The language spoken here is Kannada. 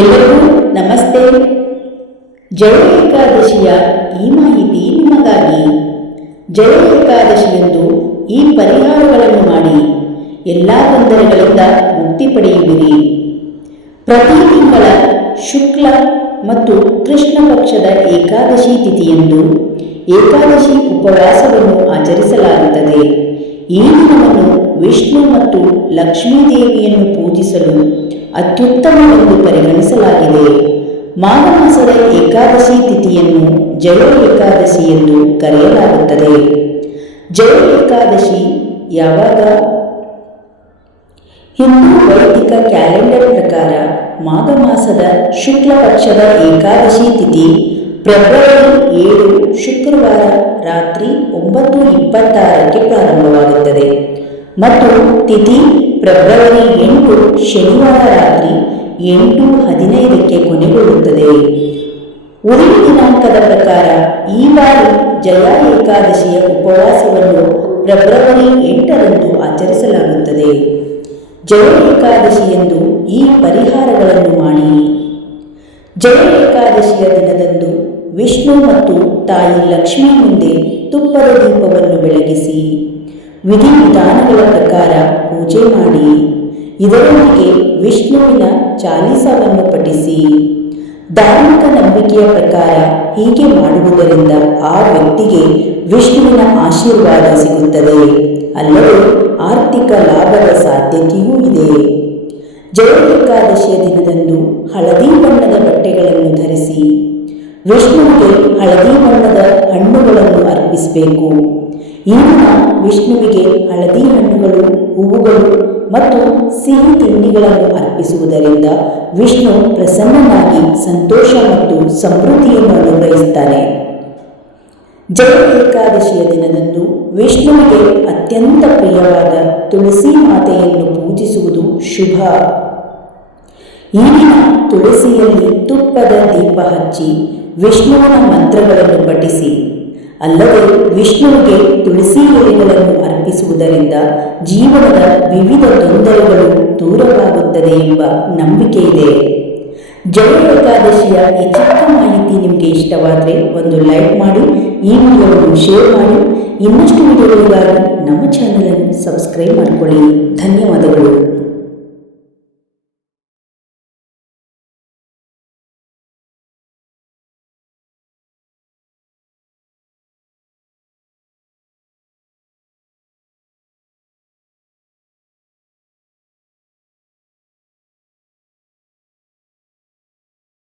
ಎಲ್ಲರಿಗೂ ನಮಸ್ತೆ. ಜಯ ಏಕಾದಶಿಯ ಈ ಮಾಹಿತಿ ನಿಮಗಾಗಿ. ಜಯ ಏಕಾದಶಿಯಂದು ಈ ಪರಿಹಾರಗಳನ್ನು ಮಾಡಿ ಎಲ್ಲ ತೊಂದರೆಗಳಿಂದ ಮುಕ್ತಿ ಪಡೆಯುವಿರಿ. ಪ್ರತಿ ತಿಂಗಳ ಶುಕ್ಲ ಮತ್ತು ಕೃಷ್ಣ ಪಕ್ಷದ ಏಕಾದಶಿ ತಿಥಿಯಂದು ಏಕಾದಶಿ ಉಪವಾಸವನ್ನು ಆಚರಿಸಲಾಗುತ್ತದೆ. ಈ ದಿನವನ್ನು ವಿಷ್ಣು ಮತ್ತು ಲಕ್ಷ್ಮೀ ದೇವಿಯನ್ನು ಪೂಜಿಸಲು ಅತ್ಯುತ್ತಮವೆಂದು ಪರಿಗಣಿಸಲಾಗಿದೆ. ಮಾಘ ಮಾಸದ ಏಕಾದಶಿ ತಿಥಿಯನ್ನು ಜಯ ಏಕಾದಶಿ ಎಂದು ಕರೆಯಲಾಗುತ್ತದೆ. ಜಯ ಏಕಾದಶಿ ಯಾವಾಗ? ಹಿಂದೂ ವೈದಿಕ ಕ್ಯಾಲೆಂಡರ್ ಪ್ರಕಾರ ಮಾಘ ಮಾಸದ ಶುಕ್ಲ ಪಕ್ಷದ ಏಕಾದಶಿ ತಿಥಿ ಫೆಬ್ರವರಿ ಏಳು ಶುಕ್ರವಾರ ರಾತ್ರಿ ಒಂಬತ್ತು ಇಪ್ಪತ್ತಾರಕ್ಕೆ ಪ್ರಾರಂಭವಾಗುತ್ತದೆ. ಮತ್ತು ತಿಥಿ ಫೆಬ್ರವರಿ ಎಂಟು ಶನಿವಾರ ರಾತ್ರಿ ಎಂಟು ಹದಿನೈದಕ್ಕೆ ಕೊನೆಗೊಳ್ಳುತ್ತದೆ. ಉರಿ ದಿನಾಂಕದ ಪ್ರಕಾರ ಈ ಬಾರಿ ಜಯ ಏಕಾದಶಿಯ ಉಪವಾಸವನ್ನು ಫೆಬ್ರವರಿ ಎಂಟರಂದು ಆಚರಿಸಲಾಗುತ್ತದೆ. ಜಯ ಏಕಾದಶಿಯಂದು ಈ ಪರಿಹಾರಗಳನ್ನು ಮಾಡಿ. ಜಯ ಏಕಾದಶಿಯ ದಿನದಂದು ವಿಷ್ಣು ಮತ್ತು ತಾಯಿ ಲಕ್ಷ್ಮಿ ಮುಂದೆ ತುಪ್ಪದ ದೀಪವನ್ನು ಬೆಳಗಿಸಿ. ವಿಧಿವಿಧಾನಗಳ ಪ್ರಕಾರ ಪೂಜೆ ಮಾಡಿ. ಇದರೊಂದಿಗೆ ವಿಷ್ಣುವಿನ ಚಾಲೀಸವನ್ನು ಪಠಿಸಿ. ಧಾರ್ಮಿಕ ನಂಬಿಕೆಯ ಪ್ರಕಾರ ಹೀಗೆ ಮಾಡುವುದರಿಂದ ಆ ವ್ಯಕ್ತಿಗೆ ವಿಷ್ಣುವಿನ ಆಶೀರ್ವಾದ ಸಿಗುತ್ತದೆ. ಅಲ್ಲದೆ ಆರ್ಥಿಕ ಲಾಭದ ಸಾಧ್ಯತೆಯೂ ಇದೆ. ಜಯ ಏಕಾದಶಿಯ ದಿನದಂದು ಹಳದಿ ಬಣ್ಣದ ಬಟ್ಟೆಗಳನ್ನು ಧರಿಸಿ. ವಿಷ್ಣುವಿಗೆ ಹಳದಿ ಬಣ್ಣದ ಹಣ್ಣುಗಳನ್ನು ಅರ್ಪಿಸಬೇಕು. ಈ ವಿಷ್ಣುವಿಗೆ ಹಳದಿ ಹಣ್ಣುಗಳು, ಹೂವುಗಳು ಮತ್ತು ಸಿಹಿ ತಿಂಡಿಗಳನ್ನು ಅರ್ಪಿಸುವುದರಿಂದ ವಿಷ್ಣು ಪ್ರಸನ್ನನಾಗಿ ಸಂತೋಷ ಮತ್ತು ಸಮೃದ್ಧಿಯನ್ನು ಅನುಗ್ರಹಿಸ್ತಾನೆ ಜಯ ಏಕಾದಶಿಯ ದಿನದಂದು ವಿಷ್ಣುವಿಗೆ ಅತ್ಯಂತ ಪ್ರಿಯವಾದ ತುಳಸಿ ಮಾತೆಯನ್ನು ಪೂಜಿಸುವುದು ಶುಭ. ಈ ದಿನ ತುಳಸಿಯಲ್ಲಿ ತುಪ್ಪದ ದೀಪ ಹಚ್ಚಿ ವಿಷ್ಣುವಿನ ಮಂತ್ರಗಳನ್ನು ಪಠಿಸಿ. ಅಲ್ಲದೆ ವಿಷ್ಣುವಿಗೆ ತುಳಸಿ ಎಲೆಗಳನ್ನು ಅರ್ಪಿಸುವುದರಿಂದ ಜೀವನದ ವಿವಿಧ ತೊಂದರೆಗಳು ದೂರವಾಗುತ್ತದೆ ಎಂಬ ನಂಬಿಕೆ ಇದೆ ಜಯ ಏಕಾದಶಿಯ ಈ ಚಿಕ್ಕ ಮಾಹಿತಿ ನಿಮಗೆ ಇಷ್ಟವಾದರೆ ಒಂದು ಲೈಕ್ ಮಾಡಿ, ಈ ವಿಡಿಯೋವನ್ನು ಶೇರ್ ಮಾಡಿ, ಇನ್ನಷ್ಟು ವಿಡಿಯೋಗಳಿಗಾಗಿ ನಮ್ಮ ಚಾನಲನ್ನು ಸಬ್ಸ್ಕ್ರೈಬ್ ಮಾಡಿಕೊಳ್ಳಿ. ಧನ್ಯವಾದಗಳು.